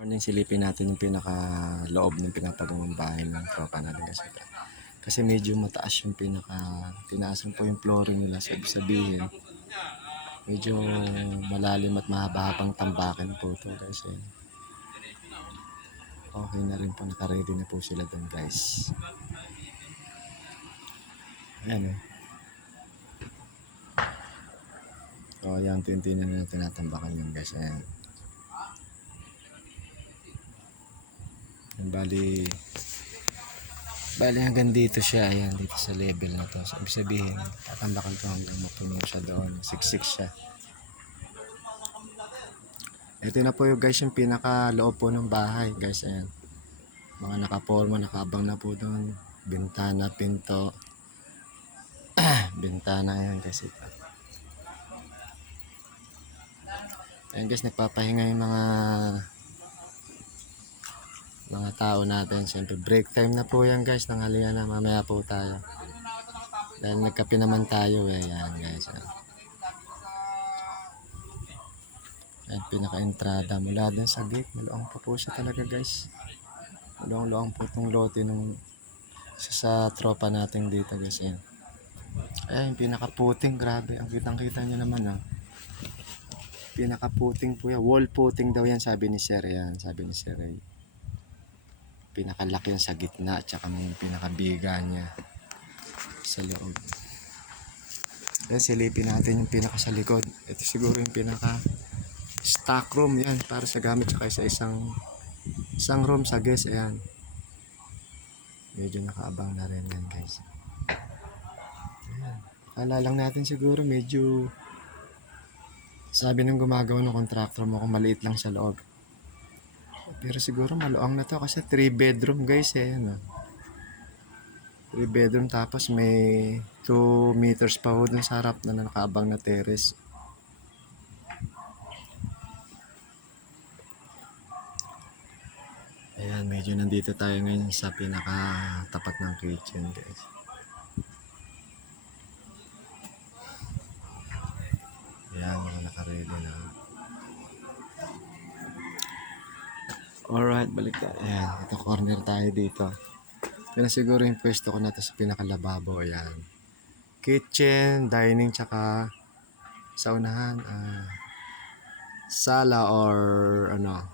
Morning, silipin natin yung pinaka loob ng pinapagawang bahay ng tropa natin kasi medyo mataas yung pinaka tinaasan po yung flooring nila, so ibig sabihin medyo malalim at mahaba-habang tambakin po to guys. Okay na rin po, naka-ready na po sila dun guys. Ayan so ayan, tintinan na tinatambakan yun guys. Ayan, bali hanggang dito siya, ayan, dito sa level na to, so ibig sabihin tatambakan ko hanggang mapuno siya doon, siksik siya. Ito na po yung guys, yung pinaka loob po ng bahay guys. Ayan, mga nakaporma, nakabang na po doon, bintana, pinto, bintana. Ayan guys, ito. Ayan guys, nagpapahinga yung mga tao natin. Siyempre break time na po yan guys, tanghalian na, mamaya po tayo dahil nagkape naman tayo Ayan guys, ayan, pinaka-entrada mula dun sa gate, maluang pa po siya talaga guys. Maluang po itong lote nung sa tropa natin dito guys. Ayan, pinaka-puting, grabe, ang kitang-kita nyo naman pinaka-puting po yan, wall puting daw yan sabi ni Sir. Ayan, sabi ni Sir pinakalaki yan sa gitna at saka yung pinakabiga niya sa loob. Ayan, silipin natin yung pinaka sa likod. Ito siguro yung pinaka stock room yan, para sa gamit saka sa isang room sa guest. Ayan, medyo nakaabang na rin yan guys. Ayan, akala lang natin siguro medyo, sabi ng gumagawa ng contractor mo kung maliit lang sa loob, pero siguro maluang na to kasi 3 bedroom guys. Ayan 3 bedroom, tapos may 2 meters pa ho dun sa harap na nakaabang na terrace. Ayan, medyo nandito tayo ngayon sa pinaka tapat ng kitchen guys. Ayan, mga naka-ready na. Alright, balik tayo. Ayan, ito corner tayo dito. Yan siguro yung pwesto ko na to sa pinaka-lababo. Ayan, kitchen, dining, tsaka sa unahan sala or ano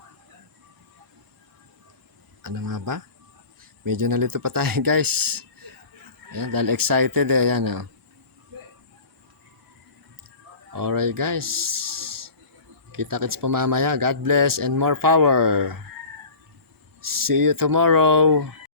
nga ba? Medyo nalito pa tayo guys. Ayan, dahil excited Ayan Alright guys, kita-kits po mamaya. God bless and more power. See you tomorrow.